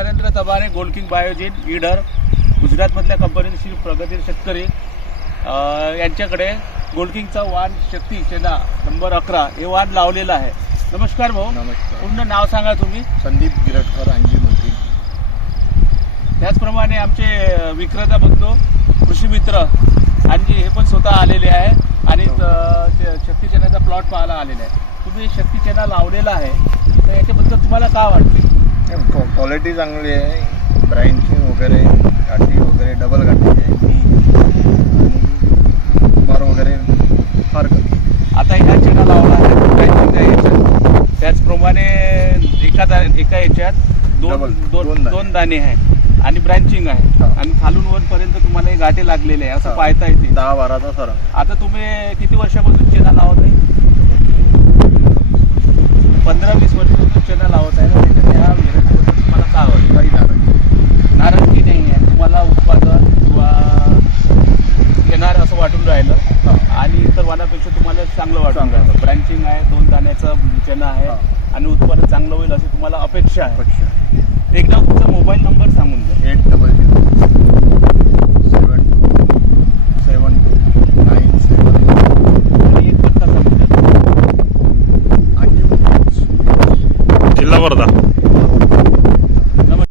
Narendra तबारे, gold बायोजिन Idar, गुजरातमधल्या company Shri प्रगती शेतकरी यांच्याकडे गोल्ड वाण शक्ती चेना नंबर 11 हे वाण लावलेलं आहे. नमस्कार भाऊ. नमस्कार. पूर्ण नाव सांगा तुम्ही. संदीप गिरटकर, अंजी मोठी. त्याचप्रमाणे आमचे विक्रेता बंधू कृषी मित्र अंजी हे पण स्वतः आलेले आहे आणि शक्ती चेनाचा प्लॉट पाहायला आलेला आहे. तुम्ही शक्ती चेना लावलेला आहे तर याच्याबद्दल तुम्हाला काय वाटते? क्वालिटी चांगली आहे, ब्रांचिंग वगैरे, गाठी वगैरे डबल गाठी आहे आणि बार वगैरे फार कमी. आता ह्या चेना लावला आहे ब्रांचिंगच्या याच्यात, त्याचप्रमाणे एका याच्यात दोन दाणे आहे आणि ब्रांचिंग आहे आणि खालून वरपर्यंत तुम्हाला हे गाठे लागलेले आहे असं पाहता येते. 10-12चा फरक. आता तुम्ही किती वर्षापासून चेना लावत आहे? 15-20 वर्षापासून चेना लावत आहे ना. त्याच्यात ह्या व्हेरायटीबद्दल तुम्हाला काय आवडतं? काही नाराजगी नाही आहे तुम्हाला, उत्पादन किंवा येणार असं वाटून राहिलं आणि इतर वाणापेक्षा तुम्हाला चांगलं वाटून राहिलं. ब्रांचिंग आहे, 2 दाण्याचा चेना आहे आणि उत्पादन चांगलं होईल अशी तुम्हाला अपेक्षा आहे. एकदा तुमचा मोबाईल नंबर सांगून द्या. 800